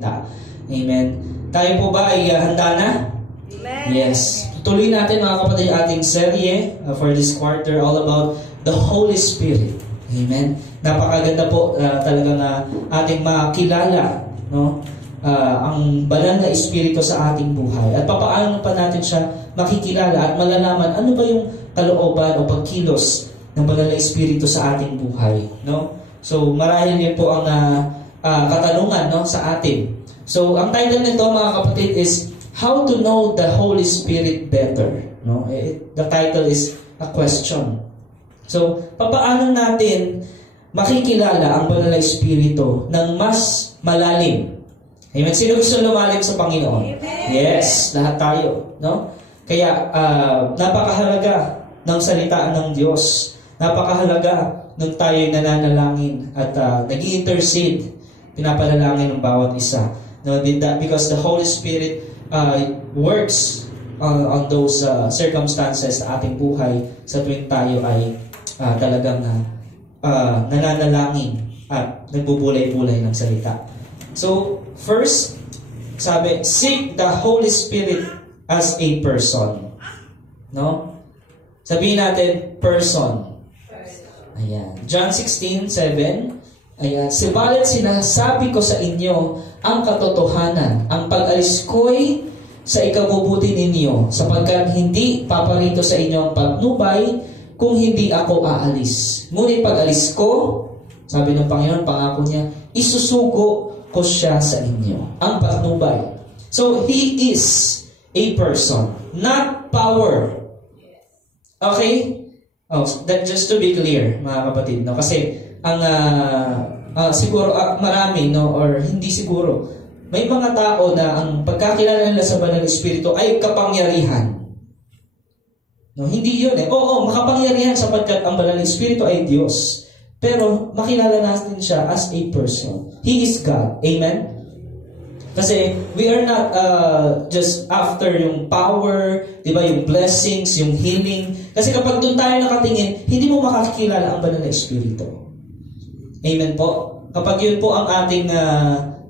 Amen. Tayo po ba ay handa na? Amen. Yes. Tuloy natin mga kapatid ating serye for this quarter all about the Holy Spirit. Amen. Napakaganda po talagang ating makilala, no? Ang banal na Espiritu sa ating buhay. At papaano pa natin siya makikilala at malalaman ano ba yung kalooban o pagkilos ng banal na Espiritu sa ating buhay, no? So marahil din po ang katanungan, no, sa atin. So ang title nito mga kapatid is How to Know the Holy Spirit Better, no? The title is a question. So papaano natin makikilala ang banal na Espiritu ng mas malalim? Amen. Sino gusto lumalim sa Panginoon? Amen. Yes, lahat tayo, no? Kaya napakahalaga ng salita ng Diyos. Napakahalaga nung tayo'y nananalangin at nag-i-intercede, pinapanalangin ng bawat isa. No, because the Holy Spirit works on those circumstances sa ating buhay sa tuwing tayo ay talagang nananalangin at nagbubulay-bulay ng salita. So, first, sabi, seek the Holy Spirit as a person. No? Sabihin natin, person. Ayan. John 16:7. Ayan. Sibalit sinasabi ko sa inyo ang katotohanan. Ang pag-alis ko'y sa ikabubuti ninyo, sapagkat hindi paparito sa inyo ang patnubay kung hindi ako aalis. Ngunit pag-alis ko, sabi ng Panginoon, pangako niya, isusugo ko siya sa inyo. Ang patnubay. So, He is a person, not power. Okay? Oh, that just to be clear, mga kapatid, no? Kasi ang siguro marami, no, or hindi siguro, may mga tao na ang pagkakilala nila sa banal na Espiritu ay kapangyarihan. No, hindi 'yun eh. Oo, makapangyarihan sapagkat ang banal na Espiritu ay Diyos. Pero makilala natin siya as a person. He is God. Amen. Kasi we are not just after yung power, di ba, yung blessings, yung healing. Kasi kapag doon tayo nakatingin, hindi mo makakilala ang banal na Espiritu. Amen po. Kapag yun po ang ating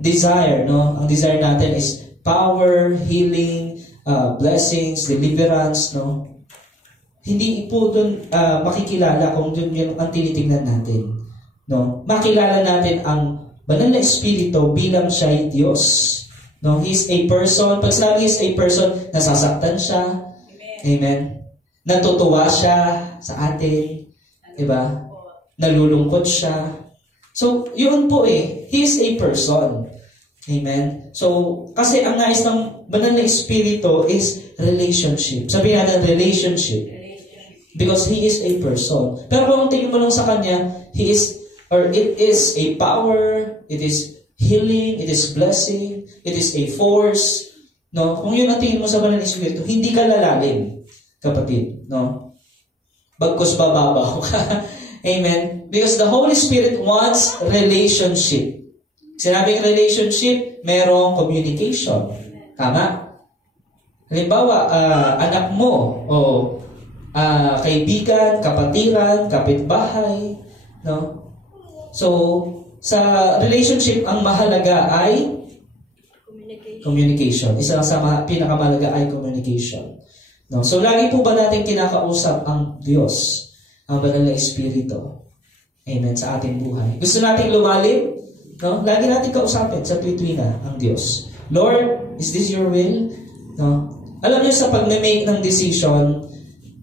desire, no? Ang desire natin is power, healing, blessings, deliverance, no? Hindi po doon makikilala kung doon yun ang tinitingnan natin, no? Makilala natin ang banal na Espiritu bilang siya ay Diyos. No, He's a person. Pag sinabi He's a person, nasasaktan siya. Amen. Amen. Natutuwa siya sa atin. Diba? Nalulungkot siya. So, yun po eh. He is a person. Amen. So, kasi ang nais ng banal na Espiritu is relationship. Sabihin natin relationship. Because He is a person. Pero kung tingin mo lang sa Kanya, He is, or it is a power, it is healing, it is blessing, it is a force. No? Kung yun ang tingin mo sa banal na Espiritu, hindi ka lalalim, kapatid. No? Bagkus bababaw ka. Amen? Because the Holy Spirit wants relationship. Sinabing relationship, merong communication. Tama? Halimbawa, anak mo, o kaibigan, kapatiran, kapitbahay, no? So, sa relationship, ang mahalaga ay communication. Isa sa pinakamahalaga ay communication. No? So, lagi po ba natin kinakausap ang Diyos, ang banal na Espiritu? Amen, sa ating buhay. Gusto nating lumalim? No? Lagi natin kausapin sa tuwina ang Diyos. Lord, is this your will? No? Alam niyo, sa pag-make ng decision,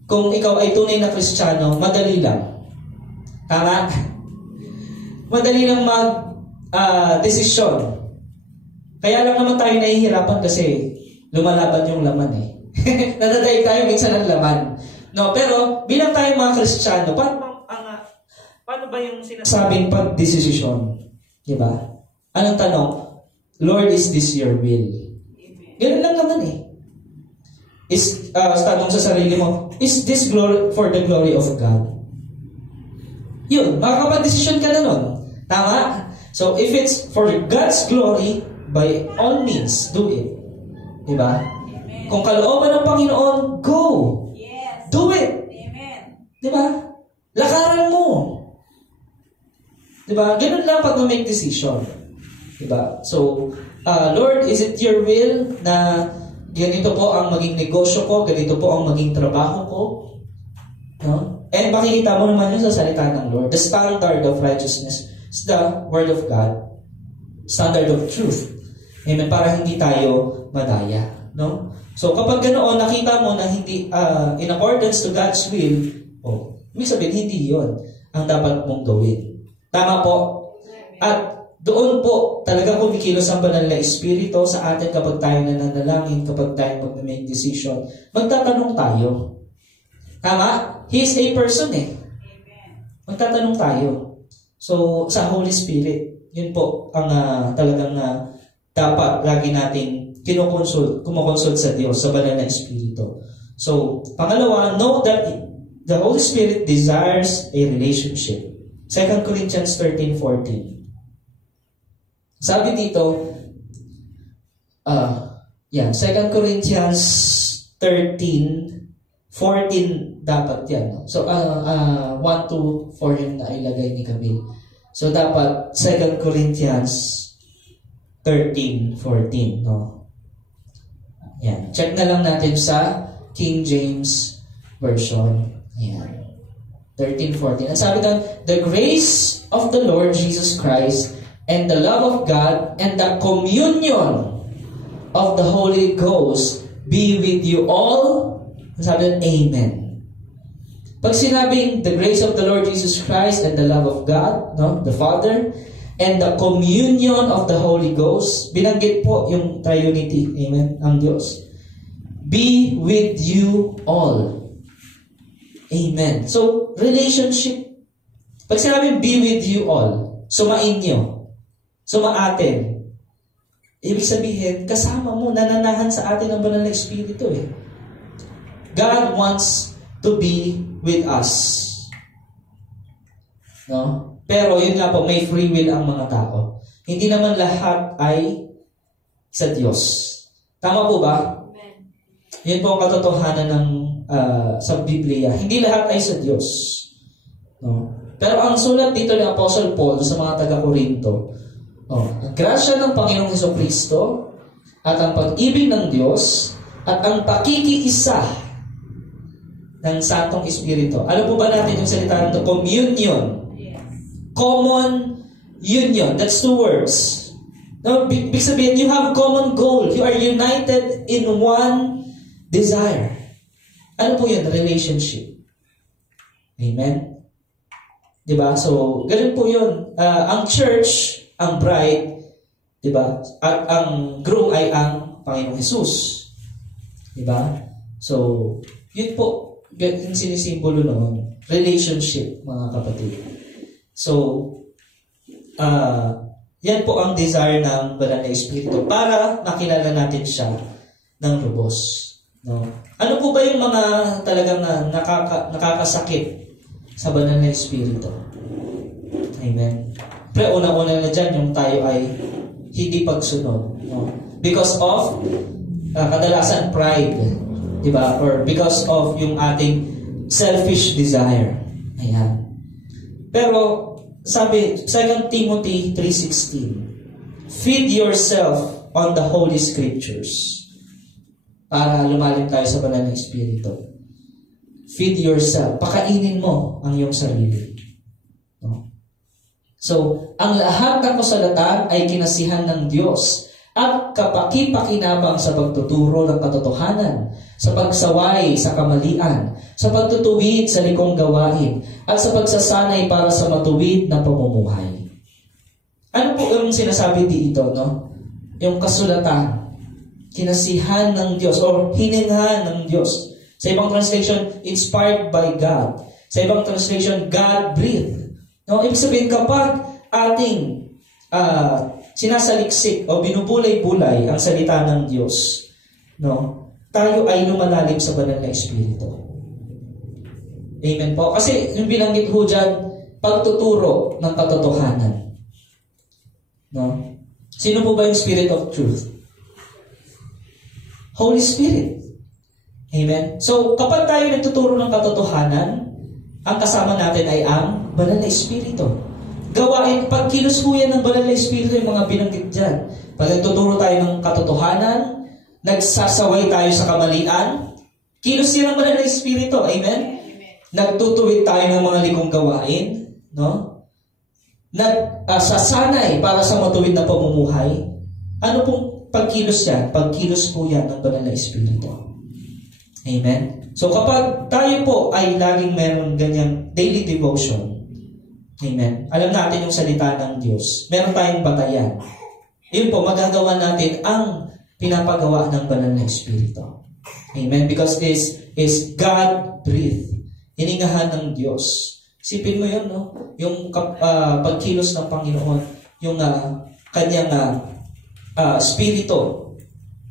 kung ikaw ay tunay na Kristiyano, madali lang. Tama? Madali lang mag-desisyon. Kaya lang naman tayo nahihirapan kasi lumalaban yung laman eh. Nadaday tayo minsan ng laman. No, pero bilang tayo mga Kristiyano, paano ba yung sinasabing pag-desisyon? Diba? Anong tanong? Lord, is this your will? Ganun lang naman eh. Tanong sa sarili mo, is this for the glory of God? Yun, makakapag-desisyon ka na nun. Tama? So, if it's for God's glory, by all means, do it. Diba? Amen. Kung kalooban ng Panginoon, go! Yes. Do it! Amen. Diba? Lakaran mo. Diba? Ganun lang pag make decision. Diba? So, Lord, is it your will na ganito po ang maging negosyo ko, ganito po ang maging trabaho ko? No? And makikita mo naman yun sa salita ng Lord. The standard of righteousness is the Word of God. Standard of truth. Amen. Para hindi tayo madaya. No? So kapag ganoon, nakita mo na hindi in accordance to God's will, ibig sabihin, hindi yun ang dapat mong gawin. Tama po? At doon po talaga kumikilos ang banal na Espiritu sa atin kapag tayo nananalangin, kapag tayo mag-make decision. Magtatanong tayo. Tama? He is a person Magtatanong tayo. So, sa Holy Spirit, yun po ang talagang dapat lagi nating kumukonsult sa Diyos, sa banal na Espiritu. So, pangalawa, know that the Holy Spirit desires a relationship. 2 Corinthians 13:14. Sabi dito, 2 Corinthians 13:14 dapat yan. No? So, 1 to 4 yung nailagay ni Camille. So, dapat 2 Corinthians 13:14. No? Yan. Check na lang natin sa King James Version. Yan. 13:14. Ang sabi doon, the grace of the Lord Jesus Christ and the love of God and the communion of the Holy Ghost be with you all. Ang sabi doon, Amen. Pag sinabing the grace of the Lord Jesus Christ and the love of God, no, the Father, and the communion of the Holy Ghost, binanggit po yung triunity, amen, ang Diyos. Be with you all. Amen. So, relationship. Pag sinabing be with you all, sumainyo, sumaatin, ibig sabihin, kasama mo, nananahan sa atin ang banal na Espiritu God wants to be with us. No? Pero yun nga po, may free will ang mga tao. Hindi naman lahat ay sa Diyos. Tama po ba? Amen. Yun po ang katotohanan ng sa Biblia. Hindi lahat ay sa Diyos. No? Pero ang sulat dito ni Apostle Paul sa mga taga-Korinto, ang grasya ng Panginoong Hesukristo at ang pag-ibig ng Diyos at ang pakikiisa ng Santong Espiritu. Alam po ba natin yung salita nito? Communion. Yes. Common union. That's 2 words. Now, ibig sabihin, you have common goal. You are united in one desire. Ano po yun? Relationship. Amen? Diba? So, ganun po yun. Ang church, ang bride, diba? At ang groom ay ang Panginoong Jesus. Diba? So, yun po. Yung sinisimbolo noon. Relationship, mga kapatid. So, yan po ang desire ng banal na Espiritu para makilala natin siya ng lubos. No? Ano po ba yung mga talagang nakakasakit sa banal na Espiritu? Amen. Pero una-una na dyan, yung tayo ay hindi pagsunod. No? Because of kadalasan pride. Diba? Or because of yung ating selfish desire. Ayan. Pero, sabi, 2 Timothy 3:16, feed yourself on the Holy Scriptures. Para lumalim tayo sa banal na Espiritu. Feed yourself. Pakainin mo ang iyong sarili. No? So, ang lahat ng kasalatan ay kinasihan ng Diyos at kapaki-pakinabang sa pagtuturo ng katotohanan, sa pagsaway sa kamalian, sa pagtutuwid sa likong gawain, at sa pagsasanay para sa matuwid na pamumuhay. Ano po yung sinasabi dito, no? Yung kasulatan, kinasihan ng Diyos, or hiningahan ng Diyos. Sa ibang translation, inspired by God. Sa ibang translation, God-breathed. No? Ibig sabihin, kapag ating sinasaliksik o binubulay-bulay ang salita ng Diyos, no? Tayo ay lumalalim sa banal na Espiritu. Amen po. Kasi yung binanggit ho dyan, pagtuturo ng katotohanan. No? Sino po ba yung Spirit of Truth? Holy Spirit. Amen? So, kapag tayo nagtuturo ng katotohanan, ang kasama natin ay ang banal na Espiritu. Gawain, pag kinusuyan ng banal na Espiritu yung mga binanggit dyan. Pag nagtuturo tayo ng katotohanan, nagsasaway tayo sa kamalian, kilos yan ang banal na Espiritu. Amen? Nagtutuwid tayo ng mga likong gawain, no? Sasanay para sa matuwid na pamumuhay. Ano pong pagkilos yan? Pagkilos po yan ng banal na Espiritu. Amen? So kapag tayo po ay laging meron ganyang daily devotion, amen, alam natin yung salita ng Diyos, meron tayong batayan. Yun po, magagawa natin ang pinapagawa ng banal na Espiritu. Amen? Because this is God-breathed. Hiningahan ng Diyos. Isipin mo yun, no? Yung pagkilos ng Panginoon, yung kanyang Espiritu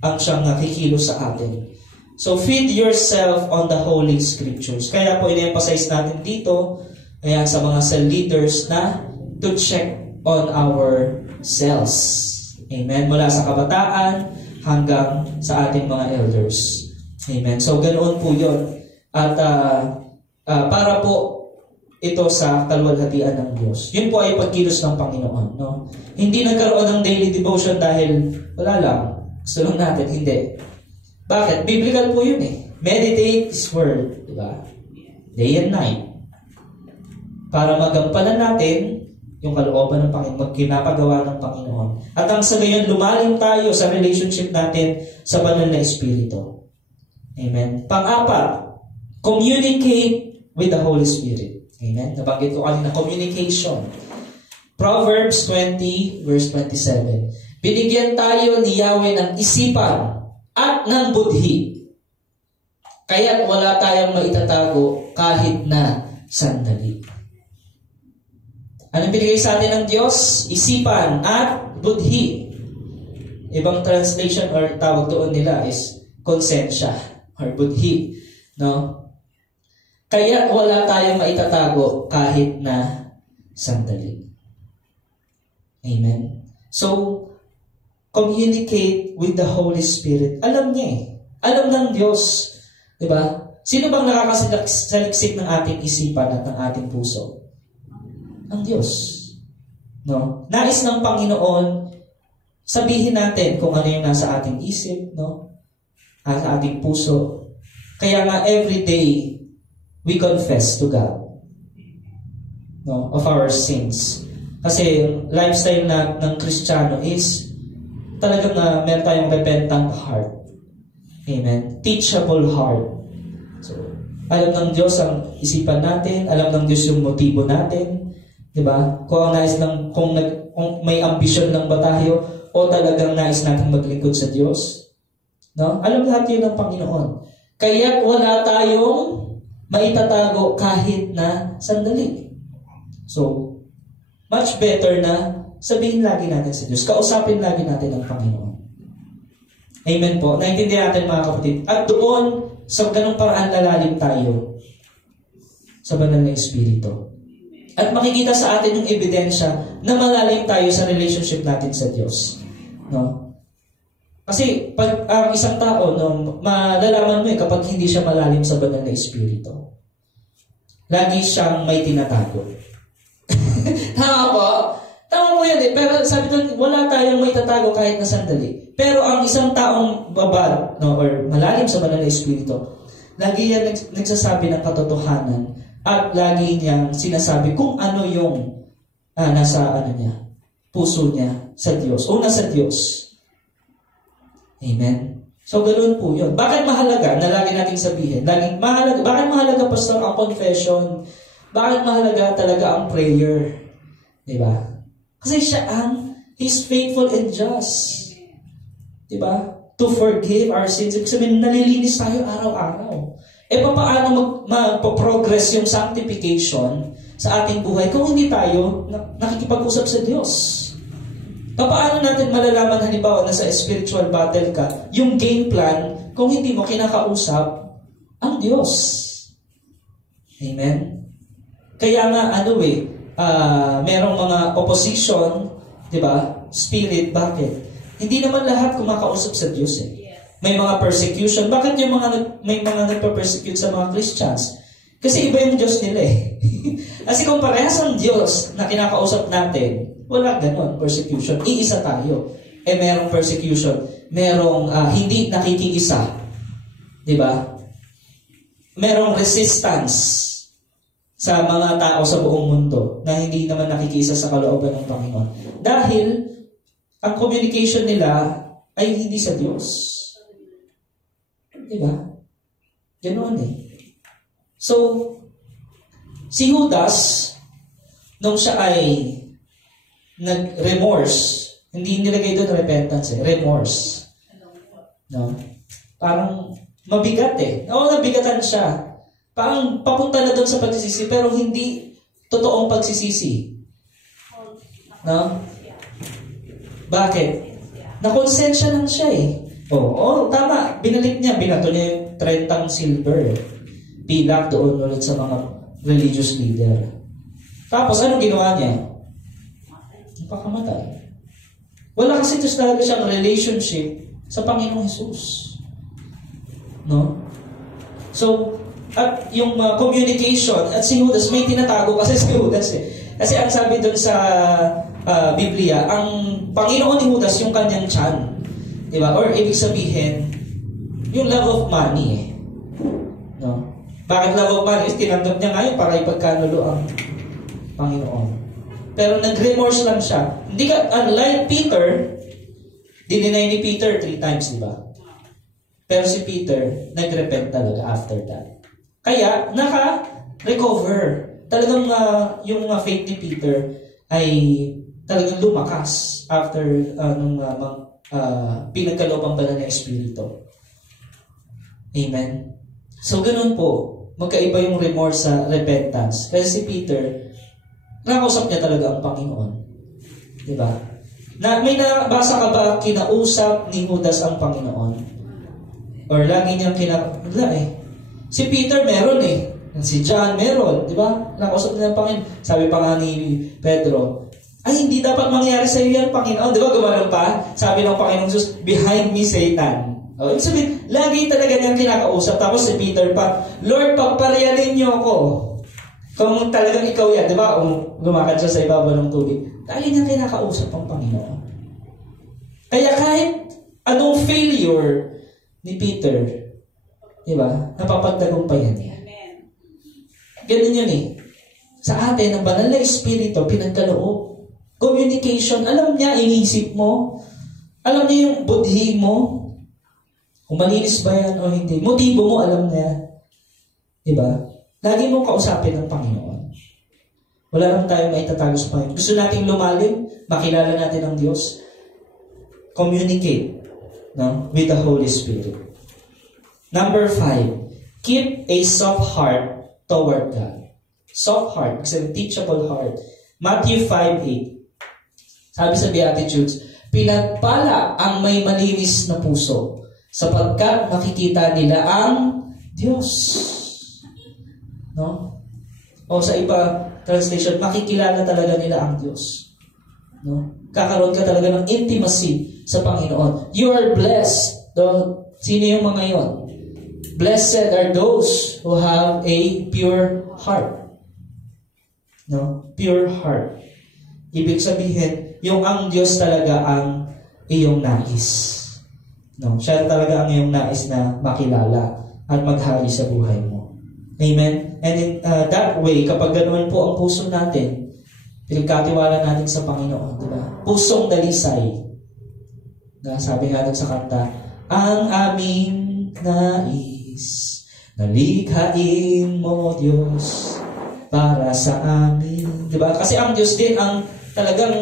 ang siyang kikilos sa atin. So, feed yourself on the Holy Scriptures. Kaya po, in-emphasize natin dito, kaya sa mga cell leaders na to check on ourselves. Amen? Mula sa kabataan hanggang sa ating mga elders. Amen? So, ganoon po yun. At para po ito sa kaluwalhatian ng Diyos. Yun po ay pagkilos ng Panginoon. No? Hindi nagkaroon ng daily devotion dahil wala lang. Gusto lang natin. Hindi. Bakit? Biblical po yun eh. Meditate His Word. Diba? Day and night. Para magampanan natin yung kalooban ng Panginoon, magkinapagawa ng Panginoon. At ang sa gayon, lumalim tayo sa relationship natin sa banal na Espiritu. Amen. Pang-apat, communicate with the Holy Spirit. Amen. Nabanggit ko kanina, communication. Proverbs 20, verse 27. Binigyan tayo ni Yahweh ng isipan at ng budhi. Kaya't wala tayong maitatago kahit na sandali. Anong binigay sa atin ng Diyos? Isipan at budhi. Ibang translation or tawag doon nila is konsensya or budhi. No? Kaya wala tayong maitatago kahit na sandali. Amen. So, communicate with the Holy Spirit. Alam niya eh. Alam ng Diyos. Diba? Sino bang nakakasaliksik ng ating isipan at ng ating puso? Ang Diyos. No? Nais ng Panginoon, sabihin natin kung ano yung nasa ating isip, no? At ating puso. Kaya nga, every day, we confess to God, no, of our sins. Kasi lifestyle ng Kristiyano is talagang meron tayong repentant heart. Amen. Teachable heart. So, alam ng Diyos ang isipan natin, alam ng Diyos yung motibo natin, di ba? Kung ang nais lang, kung may ambisyon lang ba tayo o talagang nais natin maglingkod sa Diyos. No? Alam lahat yun ng Panginoon. Kaya wala tayong maitatago kahit na sandali. So, much better na sabihin lagi natin sa Diyos. Kausapin lagi natin ang Panginoon. Amen po. Naintindihan natin mga kapatid. At doon, sa ganung paraan lalalim tayo sa banal na Espiritu. At makikita sa atin yung ebidensya na malalim tayo sa relationship natin sa Diyos. No? Kasi pag ang isang tao, no, malalaman mo kapag hindi siya malalim sa banal na Espiritu. Lagi siyang may tinatago. Tama po? Tama po yan eh. Pero sabi doon, wala tayong may tatago kahit na sandali. Pero ang isang taong babad, no, or malalim sa banal na Espiritu, lagi yan nagsasabi ng katotohanan at lagi niyang sinasabi kung ano yung nasa puso niya sa Diyos. O nasa Diyos. Amen? So, ganoon po yun. Bakit mahalaga na lagi nating sabihin? Bakit mahalaga, Pastor, ang confession? Bakit mahalaga talaga ang prayer? Diba? Kasi He's faithful and just. Diba? To forgive our sins. Ibig sabihin, nalilinis tayo araw-araw. Paano magpo-progress yung sanctification sa ating buhay kung hindi tayo nakikipag-usap sa Diyos? Paano natin malalaman halimbawa na sa spiritual battle ka, yung game plan, kung hindi mo kinakausap ang Diyos? Amen? Kaya nga, merong mga opposition, di ba? Spirit, bakit? Hindi naman lahat kumakausap sa Diyos eh. May mga persecution. Bakit may mga nagpa-persecute sa mga Christians? Kasi iba yung Diyos nila eh. Kasi kung parehas ang Diyos na kinakausap natin, wala ganon, persecution. Iisa tayo. merong persecution, merong hindi nakikiisa. Di ba? Merong resistance sa mga tao sa buong mundo na hindi naman nakikiisa sa kalooban ng Panginoon. Dahil ang communication nila ay hindi sa Diyos. Di ba? Ganoon eh. So, si Judas, nung siya ay nag-remorse, hindi nilagay doon repentance eh, remorse. No? Parang mabigat eh. Oo, nabigatan siya. Parang papunta na doon sa pagsisisi, pero hindi totoong pagsisisi. No? Bakit? Nakonsensya lang siya eh. Oo, tama. Binalik niya. Binato niya yung 30 silver. Pilak doon ulit sa mga religious leader. Tapos, anong ginawa niya? Napakamatay. Wala kasi talaga siyang relationship sa Panginoong Jesus. No? So, at yung communication, at si Judas, may tinatago kasi si Judas eh. Kasi ang sabi doon sa Biblia, ang Panginoon ni Judas yung kanyang tiyan. Diba? Or ibig sabihin, yung love of money eh. No? Bakit love of money? Tinanggap niya ngayon para ipagkanulo ang Panginoon. Pero nag-remorse lang siya. Hindi ka, unlike Peter, dininay ni Peter 3 times, diba? Pero si Peter, nag-repent talaga after that. Kaya, naka-recover. Talagang yung faith ni Peter ay talagang lumakas after nung pinagkalooban pala ng Espiritu. Amen? So, ganun po. Magkaiba yung remorse sa repentance. Kasi si Peter, nakausap niya talaga ang Panginoon. Diba? May nabasa ka ba kinausap ni Judas ang Panginoon? Or lagi niyang wala eh. Si Peter meron eh. Si John meron. Diba? Nakausap niya ang Panginoon. Sabi pa nga ni Pedro, ay hindi dapat mangyari sa iyo yan, Panginoon. Diba? Gumano pa? Sabi ng Panginoon Jesus, behind me, Satan. Ibig sabihin, lagi talaga niyang kinakausap. Tapos si Peter pa, Lord, pagparealin niyo ako. Kung talagang ikaw yan, di ba? Lumakad siya sa ibabaw ng tubig. Lagi niyang kinakausap ang Panginoon. Kaya kahit anong failure ni Peter, di ba? Napapagtagumpayan niya. Ganun yun eh. Sa atin, ang banal na Espiritu, pinagkaloob. Communication, alam niya, inisip mo. Alam niya yung budhi mo. Kung malinis ba yan o hindi. Motibo mo, alam niya. Diba? Lagi mo kausapin ng Panginoon. Wala lang tayong maitatago sa Panginoon. Gusto nating lumalim, makilala natin ang Diyos. Communicate, no? With the Holy Spirit. Number 5, keep a soft heart toward God. Soft heart, kasi teachable heart. Matthew 5:8. Sabi sa Beatitudes, pinagpala ang may malinis na puso, sapagkat makikita nila ang Diyos. No? O sa iba translation, makikilala talaga nila ang Diyos. No? Kakaroon ka talaga ng intimacy sa Panginoon. You are blessed. Sino yung mga yon? Blessed are those who have a pure heart. No? Pure heart. Ibig sabihin, yung ang Diyos talaga ang iyong nais. No, siya talaga ang iyong nais na makilala at maghari sa buhay mo. Amen? And in that way, kapag ganoon po ang puso natin, pinagkatiwala natin sa Panginoon, diba? Pusong dalisay. Na sabi nga sa kanta, ang aming nais, nalikhain mo, Diyos, para sa amin. Diba? Kasi ang Diyos din ang talagang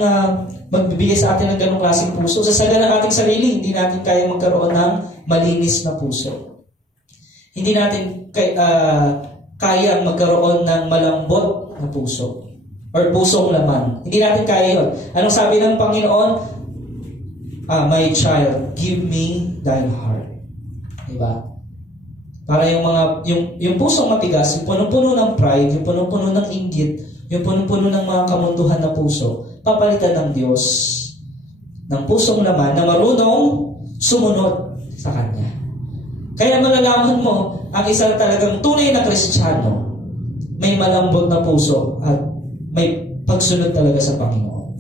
magbibigay sa atin ng ganong klaseng puso. Sa saga ng ating sarili, hindi natin kaya magkaroon ng malinis na puso. Hindi natin kaya magkaroon ng malambot na puso. Or pusong laman. Hindi natin kaya yun. Anong sabi ng Panginoon? My child, give me thine heart. Diba? Para yung pusong matigas, yung punong-puno ng pride, yung punong-puno ng inggit, yung punong-puno ng mga kamunduhan na puso, papalitan ng Diyos ng pusong laman na marunong sumunod sa Kanya. Kaya malalaman mo, ang isang talagang tunay na Kristiyano, may malambot na puso at may pagsunod talaga sa Panginoon.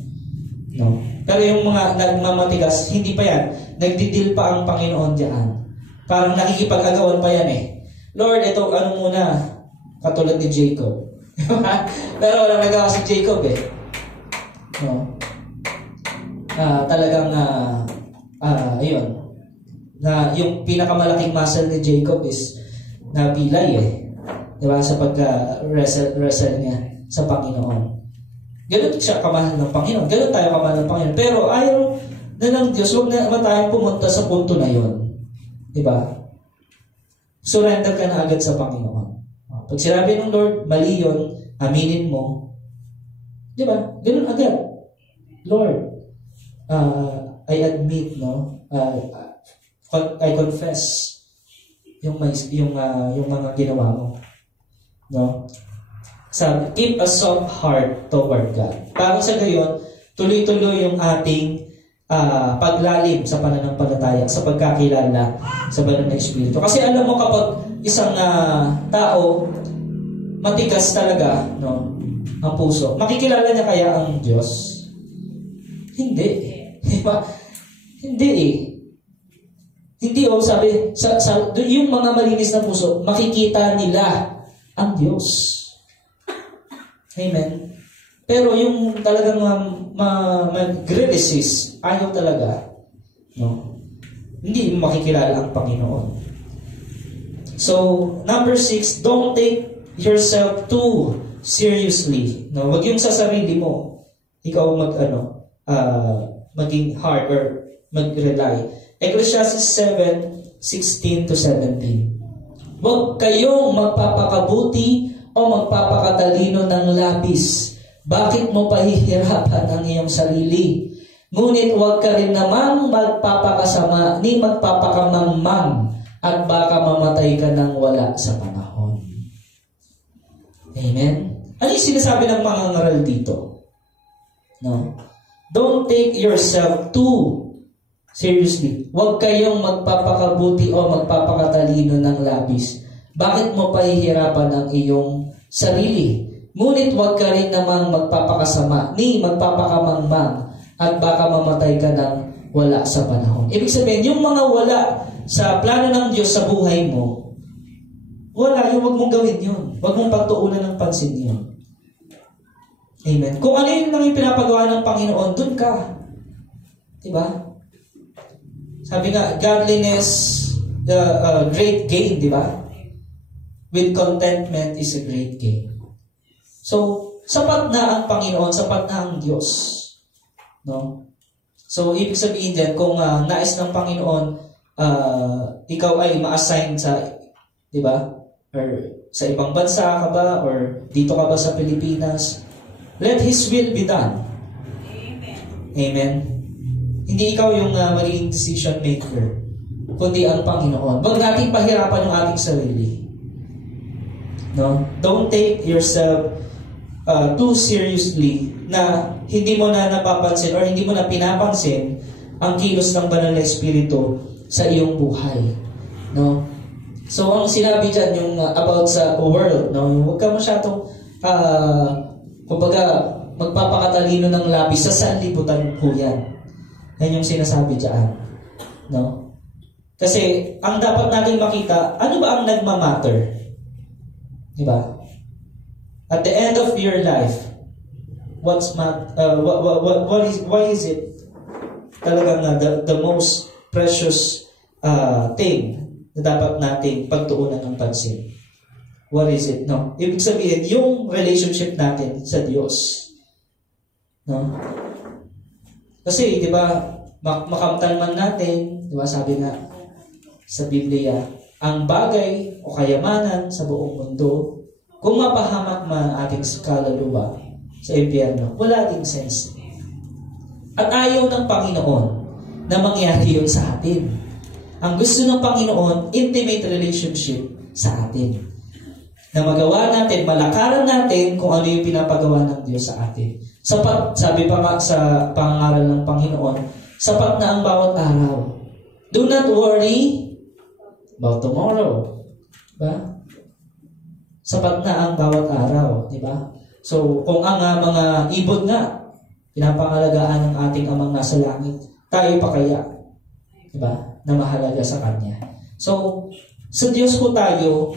No? Pero yung mga nagmamatigas, hindi pa yan. Nagdidil pa ang Panginoon diyan. Parang nakikipag-agawan pa yan eh. Lord, ito ano muna, katulad ni Jacob. Pero walang nagawa si Jacob eh. No? Talagang ayun, na yung pinakamalaking muscle ni Jacob is napilay eh. Diba? Sa pagka-wrestle niya sa Panginoon. Ganun siya kamahal ng Panginoon. Ganun tayo kamahal ng Panginoon. Pero ayaw na ng Diyos, huwag na naman tayong pumunta sa punto na yun. Diba? Surrender ka na agad sa Panginoon. Pag sinabi ng Lord, mali yun, aminin mo. Diba? Ganun agad. Lord, I admit, no? I confess yung mga ginawa mo. No? Sabi, keep a soft heart toward God. Para sa gayon, tuloy-tuloy yung ating paglalim sa pananampalataya, sa pagkakilala sa banal na Espiritu. Kasi alam mo kapag isang tao matigas talaga, no, ang puso, makikilala niya kaya ang Diyos? Hindi. Diba? Hindi eh. Hindi sabi, yung mga malinis na puso, makikita nila ang Diyos. Amen. Pero yung talagang mag-resist, ayaw talaga. No? Hindi makikilala ang Panginoon. So, number 6, don't take yourself too seriously. No? Wag yung sa sarili mo. Ikaw maging hard or mag-rely. Ecclesiastes 7:16-17. Huwag kayong magpapakabuti o magpapakatalino ng labis. Bakit mo pahihirapan ang iyong sarili? Ngunit huwag ka rin namang magpapakasama ni magpapakamangmang at baka mamatay ka nang wala sa panahon. Amen? Ano yung sinasabi ng mga ngaral dito? No? Don't take yourself too seriously. Huwag kayong magpapakabuti o magpapakatalino ng labis. Bakit mo pahihirapan ang iyong sarili? Ngunit huwag ka rin namang magpapakasama ni magpapakamangmang at baka mamatay ka nang wala sa panahon. Ibig sabihin, yung mga wala sa plano ng Diyos sa buhay mo, wala yung huwag mong gawin yun. Huwag mong pagtuunan ng pansin yun. Amen. Kung ano yung nang pinapagawa ng Panginoon, dun ka. Diba? Sabi nga, godliness, the great gain, diba? With contentment is a great gain. So, sapat na ang Panginoon, sapat na ang Diyos. No? So, ibig sabihin din, kung nais ng Panginoon, ikaw ay ma-assign sa, di ba? Or sa ibang bansa ka ba? Or dito ka ba sa Pilipinas? Let His will be done. Amen. Amen. Hindi ikaw yung magiging decision maker, kundi ang Panginoon. Huwag natin pahirapan yung ating sarili. No? Don't take yourself too seriously na hindi mo na napapansin or hindi mo na pinapansin ang kilos ng banal na Espiritu sa iyong buhay. No? So, ang sinabi dyan, yung about sa world, no? Huwag ka masyadong kumbaga, magpapakatalino ng labis sa sanlibutan po yan. Yan yung sinasabi dyan. No? Kasi, ang dapat natin makita, ano ba ang nagmamatter? Diba? At the end of your life, why is it talagang the most precious thing na dapat nating pagtuunan ng pansin? What is it? No? Ibig sabihin, yung relationship natin sa Diyos. No? Kasi, di ba, makamtan man natin, di ba, sabi nga sa Biblia, ang bagay o kayamanan sa buong mundo, kung mapahamak man ating kaluluwa sa impyerno, wala ding sense. At ayaw ng Panginoon na mangyari yun sa atin. Ang gusto ng Panginoon, intimate relationship sa atin. Na magawa natin, malakaran natin kung ano yung pinapagawa ng Diyos sa atin. Sapat, sabi pa nga sa pangaral ng Panginoon, sapat na ang bawat araw. Do not worry about tomorrow. Diba? Sapat na ang bawat araw. Diba? So, kung ang mga ibon nga, pinapangalagaan ng ating amang nasa langit. Tayo pa kaya, diba, na mahalaga sa Kanya. So, sa Diyos po tayo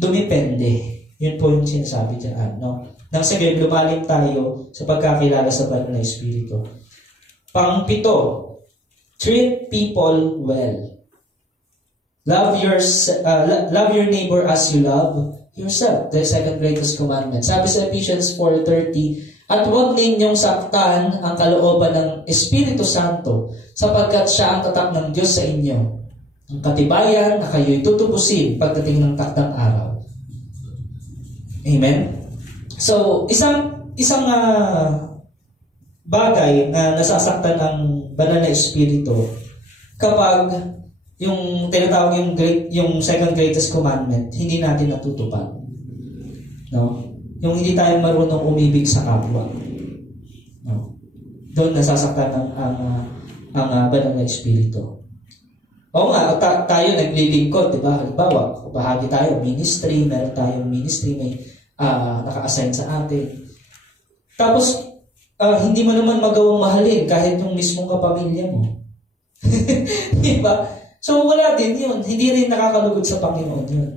dumipende. Yun po yung sinasabi dyan, no? Nang sige, lumalim tayo sa pagkakilala sa banal na Espiritu. Pang-7, treat people well. Love your neighbor as you love yourself. The second greatest commandment. Sabi sa Ephesians 4:30, at huwag ninyong saktan ang kalooban ng Espiritu Santo sapagkat siya ang tatak ng Diyos sa inyo. Ang katibayan na kayo'y tutubusin pagdating ng takdang araw. Amen? So, isang bagay na nasasaktan ng banal na Espiritu kapag yung tinatawag yung second greatest commandment, hindi natin natutupad. No? Yung hindi tayo marunong umibig sa kapwa. No? Doon nasasaktan ang banal na Espiritu. Oo nga, tayo naglilingkod, di ba? Halimbawa, bahagi tayo, ministry, meron tayong ministry, may naka-assign sa atin. Tapos, hindi mo naman magawang mahalin kahit yung mismong kapamilya mo. Di ba? So, wala din yun. Hindi rin nakakalugod sa Panginoon yun.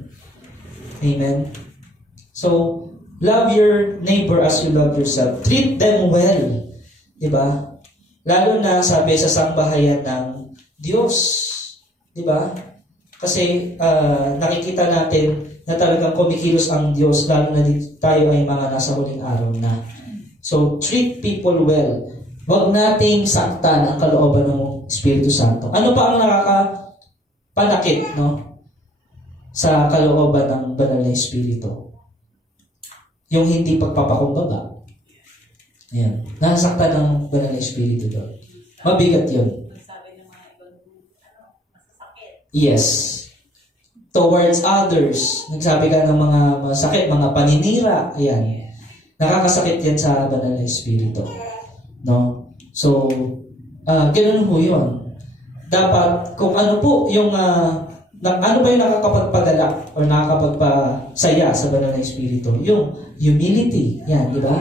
Amen? So, love your neighbor as you love yourself. Treat them well. Diba? Lalo na sabi sa sambahayan ng Diyos. Diba? Kasi nakikita natin na talagang kumikilos ang Diyos lalo na tayo ay mga nasa huling araw na. So, treat people well. Huwag nating saktan ang kalooban ng Espiritu Santo. Ano pa ang panakit, no? Sa kalooban ng banal na Espiritu. Yung hindi pagpapakumbaba. Ayan. Nasaktan ng banal na Espiritu doon. Mabigat yun. Sabi ng mga ibang masasakit. Yes. Towards others. Nagsabi ka ng mga masakit, mga paninira. Ayan. Nakakasakit yan sa banal na Espiritu. No? So, ganun ho yun. Dapat, kung ano po yung, ano ba yung nakakapagpadala o nakakapagpasaya sa banal na Espiritu? Yung humility. Yan, di ba?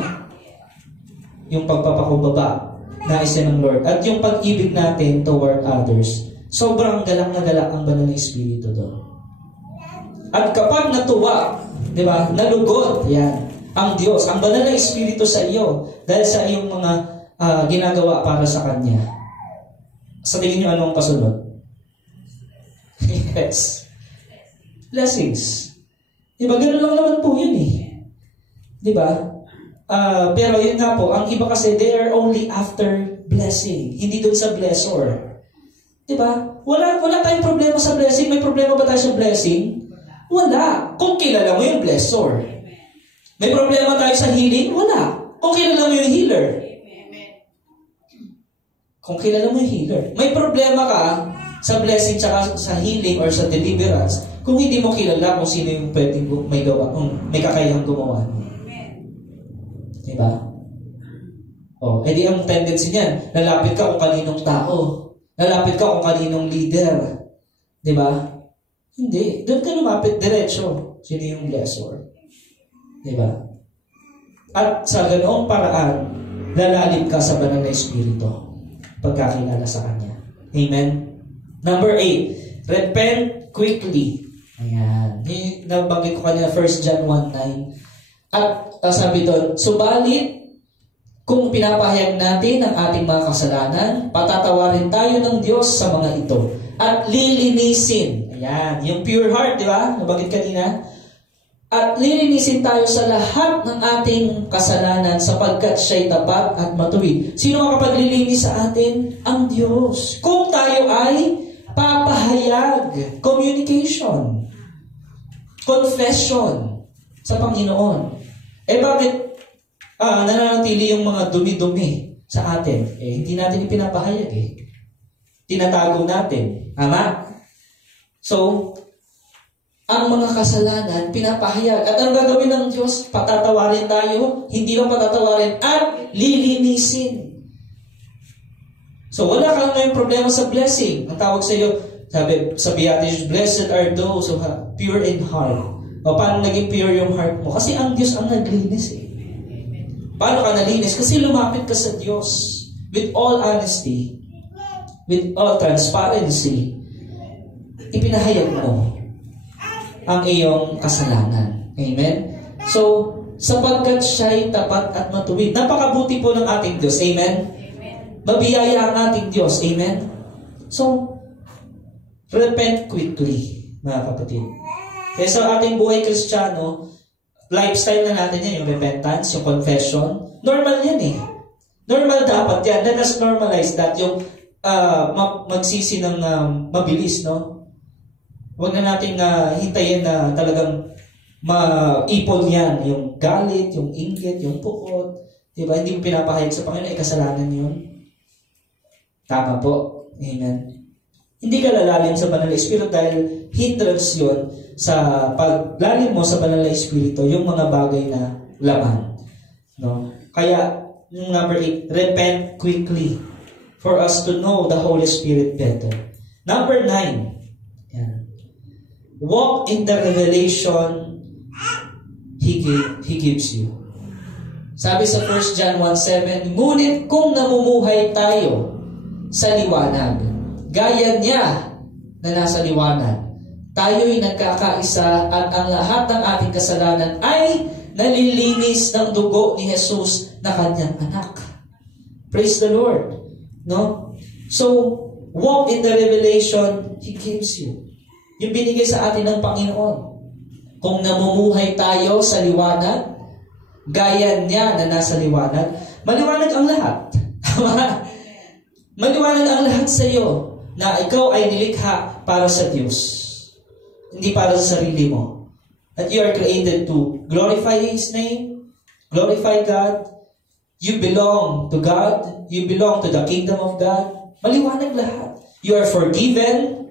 Yung pagpapakumbaba na isa ng Lord. At yung pag-ibig natin toward others. Sobrang galak na galak ang banal na Espiritu doon. At kapag natuwa, di ba, nalugod, yan, ang Diyos, ang banal na Espiritu sa iyo dahil sa iyong mga ginagawa para sa Kanya. Sa tingin nyo, anong kasunod? Yes. Blessings. Diba? Ganun lang naman po yun eh. Diba? Pero yun nga po, ang iba kasi, they are only after blessing. Hindi dun sa blessor. Diba? Wala tayong problema sa blessing. May problema ba tayo sa blessing? Wala. Kung kilala mo yung blessor. May problema tayo sa healing? Wala. Kung kilala mo yung healer. Kung kilala mo yung healer. May problema ka sa blessing tsaka sa healing or sa deliverance kung hindi mo kilala kung sino yung pwedeng may kakayahang gumawa. Diba? Edi ang tendency niyan, lalapit ka kung kaninong tao. Lalapit ka kung kaninong leader. Diba? Hindi. Doon ka lumapit diretso. Sino yung blessor? Diba? At sa ganoong paraan, lalalim ka sa banal na Espiritu pagkakilala sa Kanya. Amen? Number 8, repent quickly. Ayan. Nabanggit ko kanina, 1 John 1:9. At sabi doon, subalit, kung pinapahayag natin ang ating mga kasalanan, patatawarin tayo ng Diyos sa mga ito. At lilinisin. Ayan. Yung pure heart, di ba? Nabanggit kanina. At lilinisin tayo sa lahat ng ating kasalanan sapagkat siya'y tapat at matuwid. Sino ang makapaglilinis sa atin? Ang Diyos. Kung tayo ay papahayag, communication, confession sa Panginoon. Bakit nananatili yung mga dumi-dumi sa atin? Hindi natin ipinapahayag Tinatago natin. Tama? So, ang mga kasalanan, pinapahayag. At ang gagawin ng Diyos, patatawarin tayo, hindi lang patatawarin, at lilinisin. So, wala kang ngayong problema sa blessing. Ang tawag sa iyo, sabi sa Beatitudes, blessed are those who have pure in heart. O paano naging pure yung heart mo? Kasi ang Diyos ang naglinis Paano ka nalinis? Kasi lumapit ka sa Diyos with all honesty, with all transparency. Ipinahayag mo ang iyong kasalanan. Amen? So, sapagkat siya'y tapat at matuwid. Napakabuti po ng ating Diyos. Amen? Mabiyaya ang ating Diyos. Amen? So, repent quickly, mga kapatid. Kaya sa ating buhay Kristiyano, lifestyle na natin yan, yung repentance, yung confession. Normal yan eh. Normal dapat yan. Let us normalize that. Yung magsisi ng mabilis, no? Huwag na natin hintayin na talagang maipon yan. Yung galit, yung inggit, yung pukot. Diba? Hindi mo pinapahayag sa Panginoon, kasalanan yun. Tama po. Amen. Hindi ka lalalim sa banal na Espiritu dahil hindrance yun sa paglalim mo sa banal na Espiritu, yung mga bagay na laman. No? Kaya, yung number 8, repent quickly for us to know the Holy Spirit better. Number 9, yan. Walk in the revelation He gives you. Sabi sa 1 John 1:7, ngunit kung namumuhay tayo sa liwanag, gaya niya na nasa liwanag, tayo'y nagkakaisa at ang lahat ng ating kasalanan ay nalilinis ng dugo ni Jesus na kanyang anak. Praise the Lord. No? So, walk in the revelation He gives you. Yung binigay sa atin ng Panginoon. Kung namumuhay tayo sa liwanag, gaya niya na nasa liwanag, maliwanag ang lahat. Maliwanag ang lahat sa iyo na ikaw ay nilikha para sa Diyos. Hindi para sa sarili mo. That you are created to glorify His name, glorify God. You belong to God. You belong to the kingdom of God. Maliwanag lahat. You are forgiven.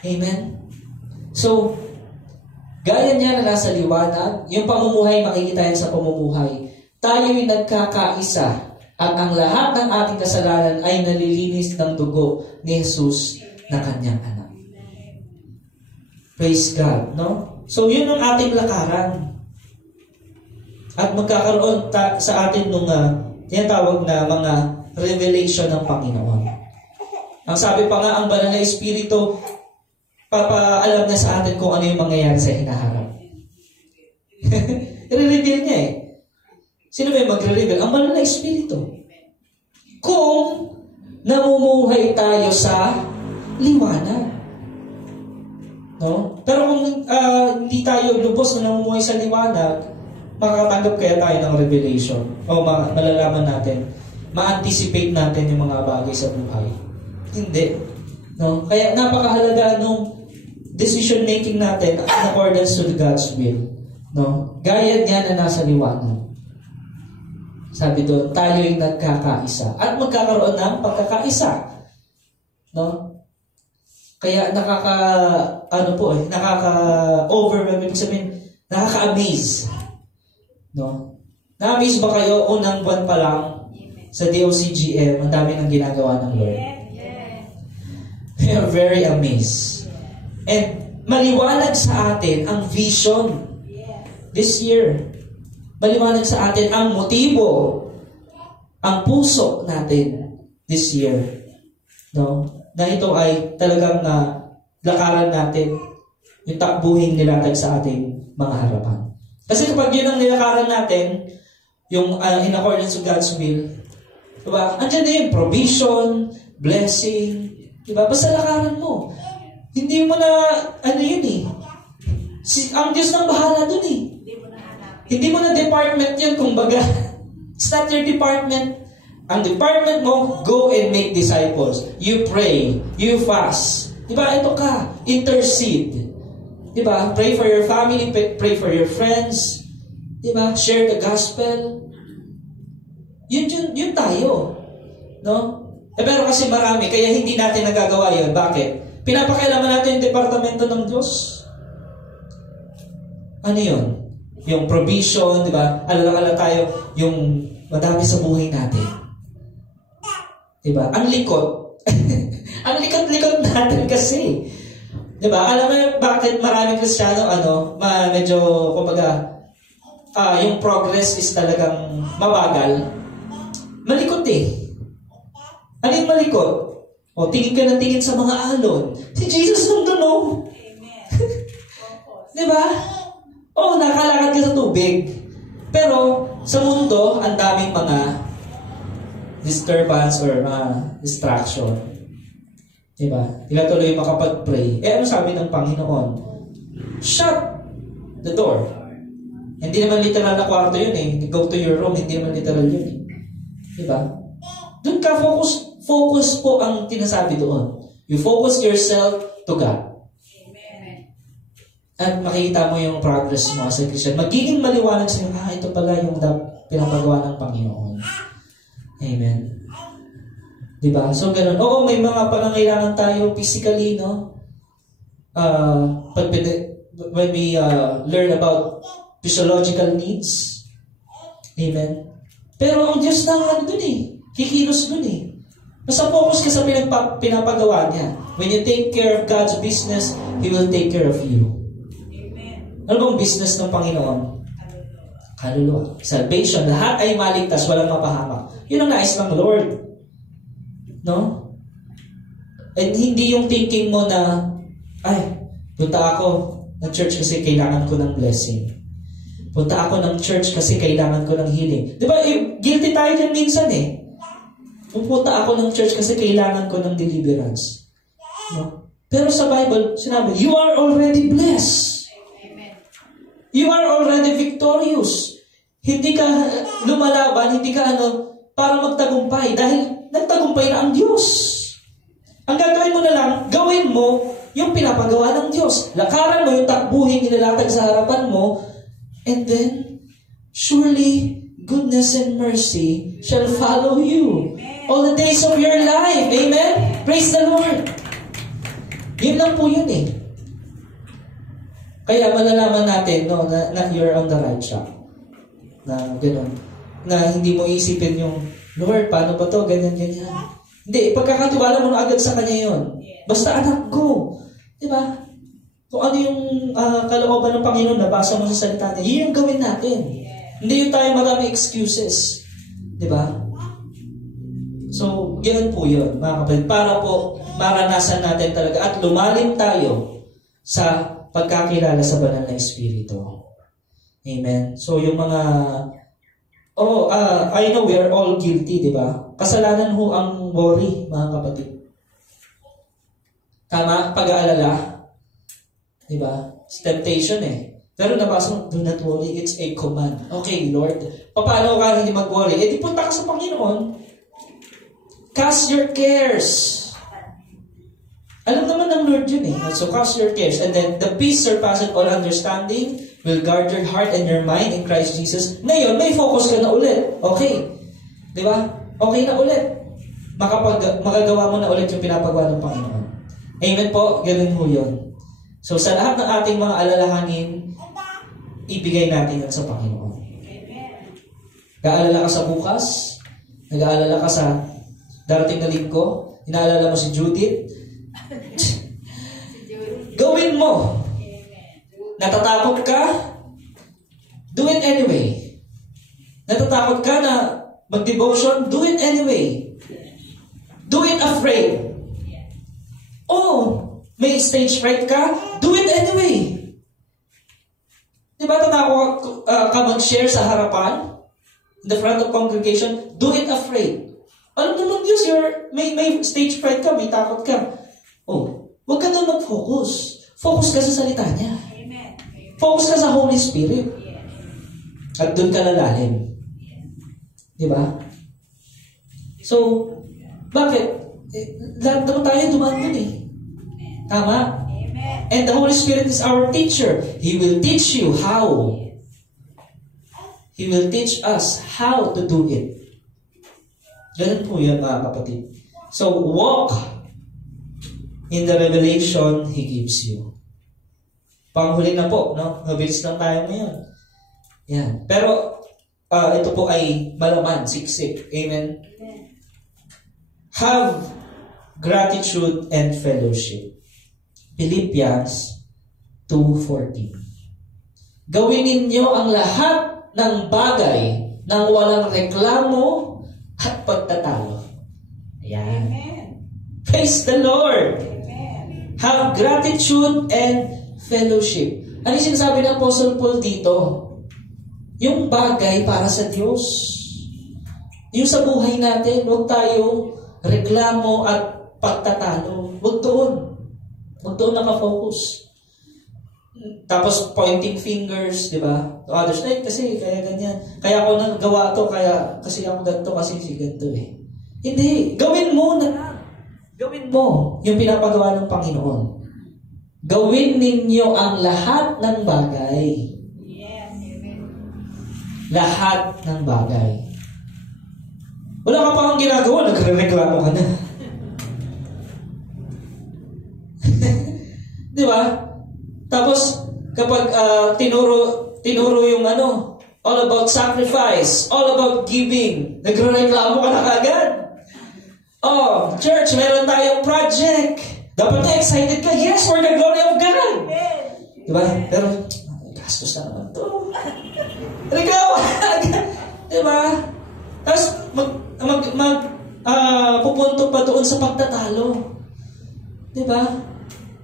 Amen. So, gaya niya na nasa liwanag, yung pamumuhay, makikita yan sa pamumuhay. Tayo'y nagkakaisa at ang lahat ng ating kasalanan ay nalilinis ng dugo ni Jesus na kanyang anak. Praise God, no? So, yun ang ating lakaran. At magkakaroon sa atin nung tinatawag na mga revelation ng Panginoon. Ang sabi pa nga, ang banal na Espiritu, papaalam na sa atin kung ano yung mangyayari sa hinaharap. I-reveal niya eh. Sino ba yung magre-reveal? Ang banal na Espiritu. Kung namumuhay tayo sa liwanag. No? Pero kung hindi tayo lubos na namumuhay sa liwanag, makakatanggap kaya tayo ng revelation. O malalaman natin, ma-anticipate natin yung mga bagay sa buhay. Hindi. No? Kaya napakahalaga nung decision making natin in accordance to God's will. No? Gaya niya na nasa liwanag. Sabi doon, tayo'y nagkakaisa. At magkakaroon ng pagkakaisa. No? Kaya nakaka-overwhelm, ibig sabihin, nakaka-amaze. No? Na-amaze ba kayo unang buwan pa lang sa DOCGM, ang dami ng ginagawa ng Lord? We are very amazed. And maliwanag sa atin ang vision this year. Maliwanag sa atin ang motibo, ang puso natin this year. No? Na ito ay talagang lakaran natin, yung takbuhin nilatag sa ating mga harapan. Kasi kapag yun ang nilakaran natin, yung in accordance to God's will, diba? Andiyan na yung provision, blessing, diba? Basta lakaran mo. Hindi mo na, yun eh. Ang Diyos nang bahala dun eh. Hindi mo na department yun, kumbaga. It's not your department. Ang department mo, go and make disciples. You pray. You fast. Diba? Ito ka. Intercede. Diba? Pray for your family. Pray for your friends. Diba? Share the gospel. Yun tayo. No? Pero kasi marami, kaya hindi natin nagagawa yun. Bakit? Pinapakailaman natin yung departamento ng Diyos. Ano yun? Yung provision, di ba? Alala tayo, yung madami sa buhay natin. Di ba? Ang likot. Ang likot-likot natin kasi. Di ba? Alam mo bakit maraming Kristiyano, medyo, kumbaga, yung progress is talagang mabagal, malikot eh. Ano yung malikot? O, tingin ka na tingin sa mga alon. Si Jesus nandun, no? Amen. Diba? O, nakalakad ka sa tubig. Pero, sa mundo, ang daming mga disturbance or mga distraction. Diba? Hindi ka tuloy makapag-pray. Ano sabi ng Panginoon? Shut the door. Hindi naman literal na kwarto yun eh. Go to your room, hindi naman literal yun eh. Diba? Doon ka focus po ang tinasabi doon. You focus yourself to God. Amen. At makikita mo yung progress mo as a Christian. Magiging maliwanag sa iyo, ito pala yung pinapagawa ng Panginoon. Amen. Diba? So, ganun. Oo, may mga pangangailangan tayo physically, no? When we learn about physiological needs. Amen. Pero ang Diyos na dun eh. Kikilos dun eh. Basta focus ka sa pinapagawa niya. When you take care of God's business, He will take care of you. Amen. Ano bang business ng Panginoon? Kaluluwa. Salvation. Lahat ay maligtas, walang mapahamak. Yun ang nais ng Lord. No? And hindi yung thinking mo na, punta ako ng church kasi kailangan ko ng blessing. Punta ako ng church kasi kailangan ko ng healing. Di ba, guilty tayo dyan minsan eh. Pupunta ako ng church kasi kailangan ko ng deliverance. No? Pero sa Bible, sinabi, you are already blessed. Amen. You are already victorious. Hindi ka lumalaban, hindi ka para magtagumpay. Dahil nagtagumpay na ang Diyos. Ang gagawin mo na lang, gawin mo yung pinapagawa ng Diyos. Lakaran mo yung takbuhin nilalatag sa harapan mo, and then, surely, goodness and mercy shall follow you all the days of your life. Amen? Praise the Lord. Yun lang po yun eh. Kaya malalaman natin na you're on the right track. Na gano'n. Na hindi mo isipin yung, Lord, paano ba to? Ganyan. Hindi, pagkakatiwala mo na agad sa Kanya yun. Basta anak ko. Diba? Kung ano yung kalooban ng Panginoon, nabasa mo sa salita niya, yun yung gawin natin. Hindi yung tayo marami excuses. Diba? So, ganun po yun, mga kapatid. Para po maranasan natin talaga at lumalim tayo sa pagkakilala sa banal na Espiritu. Amen. So, yung mga I know we are all guilty, di ba? Kasalanan ho ang worry, mga kapatid. Tama? Pag-aalala. Di ba? It's temptation eh. Pero nabasa mo, do not worry, it's a command. Okay, Lord. Paano ka hindi mag-worry? Di punta ka sa Panginoon. Cast your cares. Alam naman ng Lord yun eh. So cast your cares. And then, the peace surpassing all understanding will guard your heart and your mind in Christ Jesus. Ngayon, may focus ka na ulit. Okay. Di ba? Okay na ulit. Magagawa mo na ulit yung pinapagawa ng Panginoon. Amen po. Ganun ho yun. So, sa lahat ng ating mga alalahanin, ibigay natin yan sa Panginoon. Nag-aalala ka sa bukas? Nag-aalala ka sa darating na linggo? Inaalala mo si Judith? Gawin mo. Natatakot ka? Do it anyway. Natatakot ka na mag-devotion? Do it anyway. Do it afraid. Oh, may stage fright ka? Do it anyway. Di ba tatakot ka mag-share sa harapan? In the front of congregation? Do it afraid. Alam naman Diyos, may stage fright ka, may takot ka. Oh, huwag ka doon mag-focus. Focus ka sa salita niya. Amen. Focus ka sa Holy Spirit. At doon ka lalalim. Di ba? So, bakit? Lahat naman tayo dumaan dun eh. Tama? Amen. And the Holy Spirit is our teacher. He will teach you how. He will teach us how to do it. Ganun po yun, mga kapatid. So, walk in the revelation He gives you. Panghuli na po, no? Mabilis lang tayo ngayon. Yan. Pero, ito po ay malaman, siksik. Amen? Have gratitude and fellowship. Philippians 2:14. Gawin ninyo ang lahat ng bagay ng walang reklamo at pagtatalo. Ayan. Amen. Praise the Lord! Amen. Have gratitude and fellowship. Ano yung sinasabi ng Apostle Paul dito? Yung bagay para sa Diyos. Yung sa buhay natin, huwag tayong reklamo at pagtatalo. Huwag doon. Huwag doon nakafocus. Tapos pointing fingers, di ba? To others, ay kasi kaya ganyan. Kaya ako nagawa to, kasi ako ganito, kasi si ganito eh. Hindi. Gawin mo na. Gawin mo yung pinapagawa ng Panginoon. Gawin ninyo ang lahat ng bagay. Yes, amen. Lahat ng bagay. Wala ka pa kang ginagawa, nagre-reklamo ka na. Di ba? Tapos, kapag tinuro yung all about sacrifice, all about giving, nagre-reklamo ka na kagad. Oh, church, meron tayong project. Dapat na excited ka. Yes, for the glory of God. Amen. Diba? Pero, gastos na naman to. Reklamo agad. Diba? Tapos, pupunto pa doon sa pagtatalo. Diba?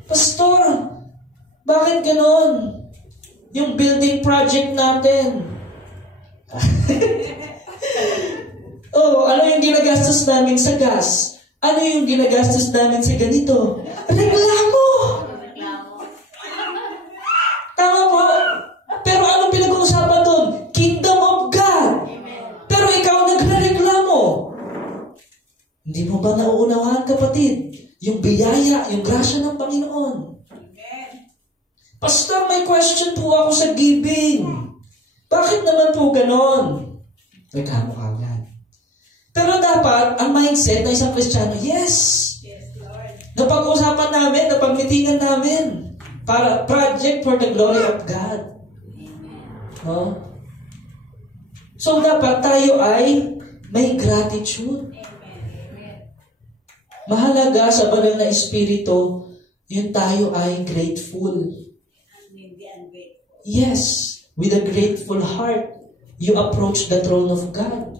Pastor, bakit ganon? Yung building project natin. Oh, ano yung ginagastos namin sa gas? Ano yung ginagastos namin sa ganito? Reklamo! Tama po. Pero anong pinag-uusapan doon? Kingdom of God. Pero ikaw nagre-reklamo. Hindi mo ba nauunawaan, kapatid? Yung biyaya, yung grasya ng Panginoon. Amen. Pastor, may question po ako sa giving. Bakit naman po ganon? Reklamo ka agad. Pero dapat, ang mindset ng isang Kristiyano, yes! Yes, Lord. Napag-usapan namin, napag-meetingan namin para project for the glory of God. No? So, dapat tayo ay may gratitude. Amen. Mahalaga sa banal na espiritu, yun tayo ay grateful. Hindi ungrateful. Yes, with a grateful heart, you approach the throne of God.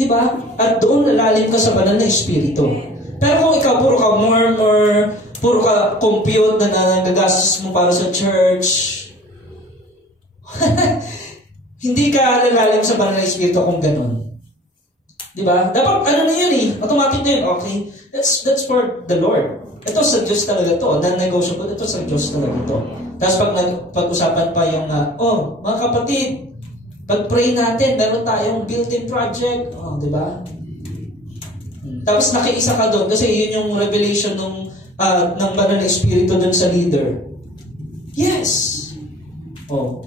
Diba? At doon lalalim ka sa banal na espiritu. Pero kung ikaw, puro ka murmur, puro ka compute na nagagastos mo para sa church, hindi ka lalalim sa banal na espiritu kung ganun. Diba? Dapat, na yun eh. Automatic na yun. Okay. That's for the Lord. Ito sa Diyos talaga to. Non-negotiable. Ito sa Diyos talaga to. Tapos pag-usapan pa yung, mga kapatid, pag-pray natin, meron tayong building project. Oh, di ba? Tapos nakiisa ka doon kasi yun yung revelation ng banal na espiritu doon sa leader. Yes. Oh.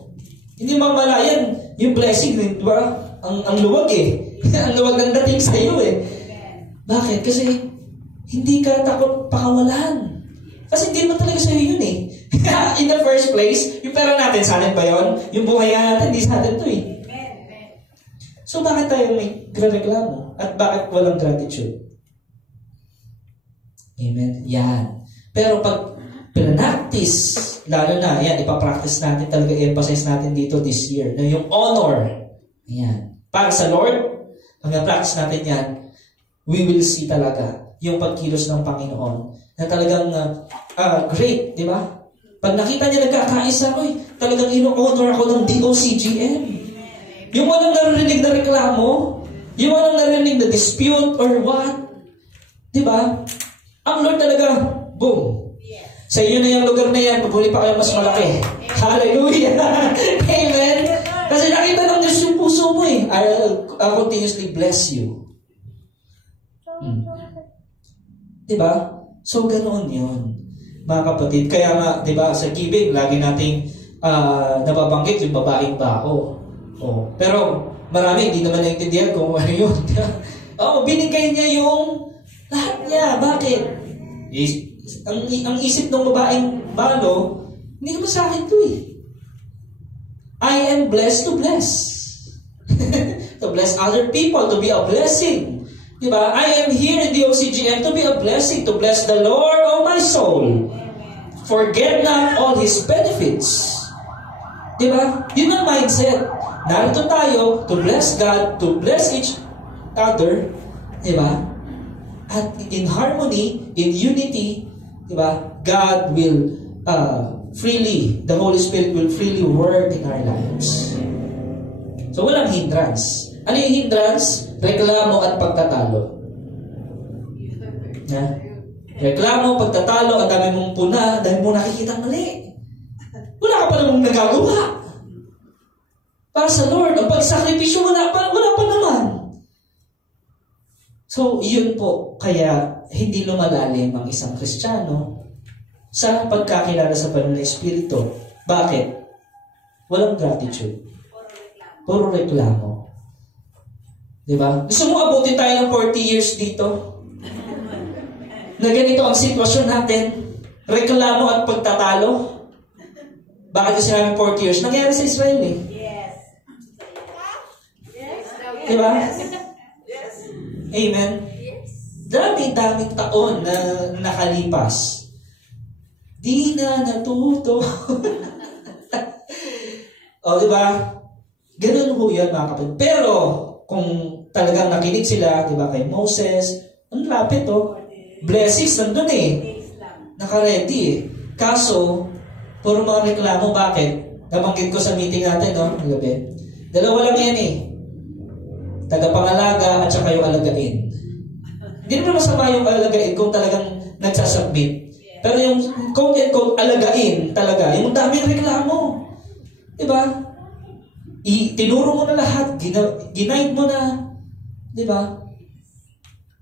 Hindi mamalayan yung blessing, di ba? Ang luwag eh. Ang luwag ng dating sa iyo eh. Bakit? Kasi hindi ka takot pakawalan. Kasi hindi naman talaga sa iyo yun eh. In the first place, yung pera natin, sa atin ba yun? Yung buhay natin, hindi sa atin to eh. So, bakit tayo may reklamo? At bakit walang gratitude? Amen? Yan. Pero pag pinanaktis, lalo na, yan, ipapractice natin talaga, i-emphasize natin dito this year, na yung honor, yan, para sa Lord, pag na-practice natin yan, we will see talaga yung pagkilos ng Panginoon na talagang great, di ba? Pag nakita niya nagkakaisa, talagang ino-honor ako ng DOCGM. Yung walang narinig na reklamo, yung walang narinig na dispute or what, di ba? Ang Lord talaga, boom. Sa inyo na yung lugar na yan, pabuli pa kayo mas malaki. Hallelujah! Amen! Kasi nakita ng Diyos yung puso mo eh. I'll continuously bless you. Di ba? So, ganoon yun. Mga kapatid, kaya nga, di ba, sa giving, lagi nating nababanggit yung babaeng bao. Oh. Pero marami hindi naman naintindihan kung ano yun. Binigay niya yung lahat niya. Bakit? Ang isip ng babaeng balo, hindi naman sa akin to eh. I am blessed to bless. To bless other people, to be a blessing. Diba? I am here in the OCGM to be a blessing, to bless the Lord of my soul. Forget not all His benefits. Diba? Yun ang mindset. narito tayo to bless God, to bless each other, di ba? At in harmony, in unity, di ba? God will the Holy Spirit will freely work in our lives. So walang hindrance. Ano yung hindrance? Reklamo at pagtatalo. Yeah. Reklamo, pagtatalo, ang dami mong puna, dahil mo nakikita mali. Wala ka pa namang nagagawa. Para sa Lord, ang pagsakripisyo, wala pa naman. So, yun po, kaya hindi lumalalim ang isang Kristiyano sa pagkakilala sa banal na Espiritu. Bakit? Walang gratitude. Puro reklamo. Diba? Gusto mo abutin tayo ng 40 years dito? Na ganito ang sitwasyon natin, reklamo at pagtatalo. Bakit yung sinabi 40 years? Nangyari sa Israel eh. Yes. Yes. Diba? Yes. Amen? Yes. Daming taon na nakalipas. Di na natuto. O, diba? Ganun ho yan, mga kapatid. Pero, kung talagang nakinig sila, diba, kay Moses, ang lapit, oh. Blessings, nandun eh. Naka-ready eh. Kaso, puro mga reklamo, bakit? Nabanggit ko sa meeting natin, no? Ng gabi. Dalawa lang yan eh. Tagapangalaga at saka yung alagain. Hindi naman masama yung alagain kung talagang nagsasubmit. Pero yung quote-and-quote alagain talaga, yung daming reklamo. Diba? Tinuro mo na lahat, ginaid mo na. Diba?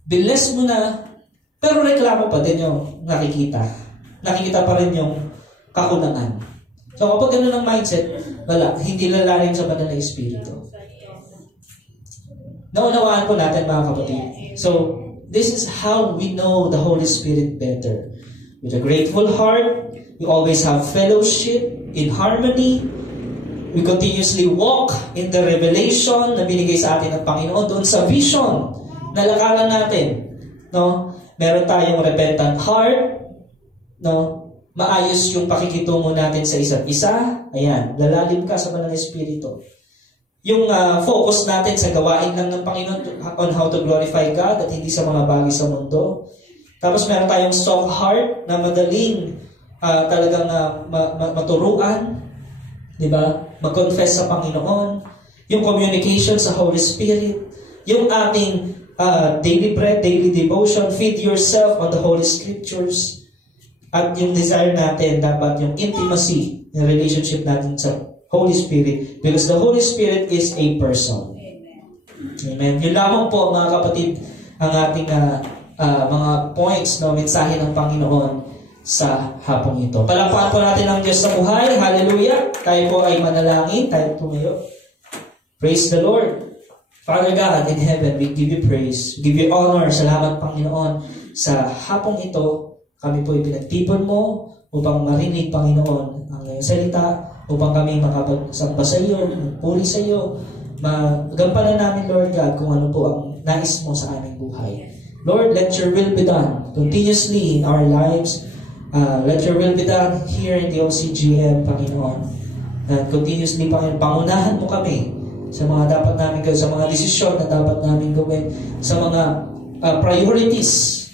Bless mo na. Pero reklamo pa din yung nakikita. Nakikita pa rin yung kakulangan. So kapag gano'n ang mindset, wala, hindi lalalim sa banal na Espiritu. Naunawaan po natin, mga kapatid. So, this is how we know the Holy Spirit better. With a grateful heart, we always have fellowship in harmony. We continuously walk in the revelation na binigay sa atin ng Panginoon doon sa vision na lakaran natin. No? Meron tayong repentant heart, no? Maayos yung pakikitungo natin sa isa't isa. Ayan, lalalim ka sa banal na Espiritu. Yung focus natin sa gawain lang ng Panginoon on how to glorify God at hindi sa mga bagay sa mundo. Tapos meron tayong soft heart na madaling talagang maturuan, di ba? Mag-confess sa Panginoon. Yung communication sa Holy Spirit. Yung ating daily bread, daily devotion, feed yourself on the Holy Scriptures. At yung desire natin, dapat yung intimacy, yung relationship natin sa Holy Spirit. Because the Holy Spirit is a person. Amen. Yun lamang po, mga kapatid, ang ating mga points, no, mensahe ng Panginoon sa hapong ito. Palakpakan po natin ang Diyos sa buhay. Hallelujah. Tayo po ay manalangin. Tayo tumayo. Praise the Lord. Father God in heaven, we give you praise. We give you honor. Salamat, Panginoon. Sa hapong ito, kami po ipinagtipon mo upang marinig, Panginoon, ang iyong salita, upang kami makapagsamba sa iyo, magpuri sa iyo, magampanan namin, Lord God, kung ano po ang nais mo sa aming buhay. Lord, let your will be done continuously in our lives. Let your will be done here in the OCGM, Panginoon. And continuously, Panginoon, pangunahan mo kami sa mga dapat namin gawin, sa mga desisyon na dapat namin gawin, sa mga priorities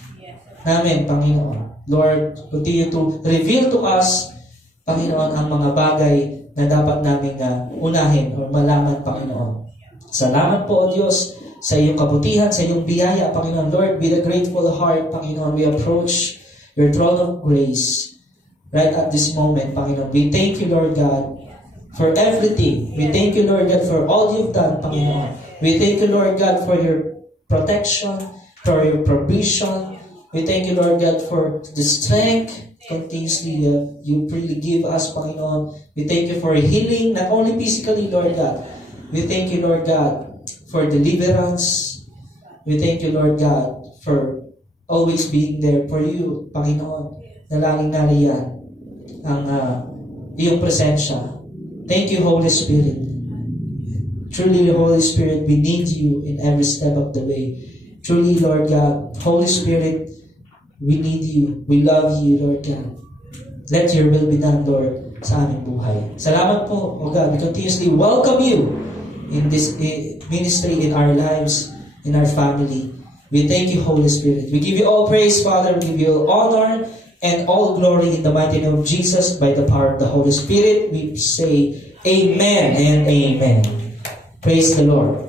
namin, Panginoon. Lord, continue to reveal to us, Panginoon, ang mga bagay na dapat namin unahin o malaman, Panginoon. Salamat po, O Diyos, sa iyong kabutihan, sa iyong biyaya, Panginoon. Lord, with a grateful heart, Panginoon, we approach your throne of grace right at this moment, Panginoon. We thank you, Lord God, for everything. We thank you, Lord God, for all you've done, Panginoon. We thank you, Lord God, for your protection, for your provision. We thank you, Lord God, for the strength continuously you really give us, Panginoon. We thank you for healing, not only physically, Lord God. We thank you, Lord God, for deliverance. We thank you, Lord God, for always being there for you, Panginoon. Nalangin nariyan ang iyong presensya. Thank you, Holy Spirit. Truly, Holy Spirit, we need you in every step of the way. Truly, Lord God, Holy Spirit, we need you. We love you, Lord God. Let your will be done, Lord, sa aming buhay. Salamat po, O God. We continuously welcome you in this ministry, in our lives, in our family. We thank you, Holy Spirit. We give you all praise, Father. We give you all honor and all glory in the mighty name of Jesus. By the power of the Holy Spirit, we say amen and amen. Praise the Lord.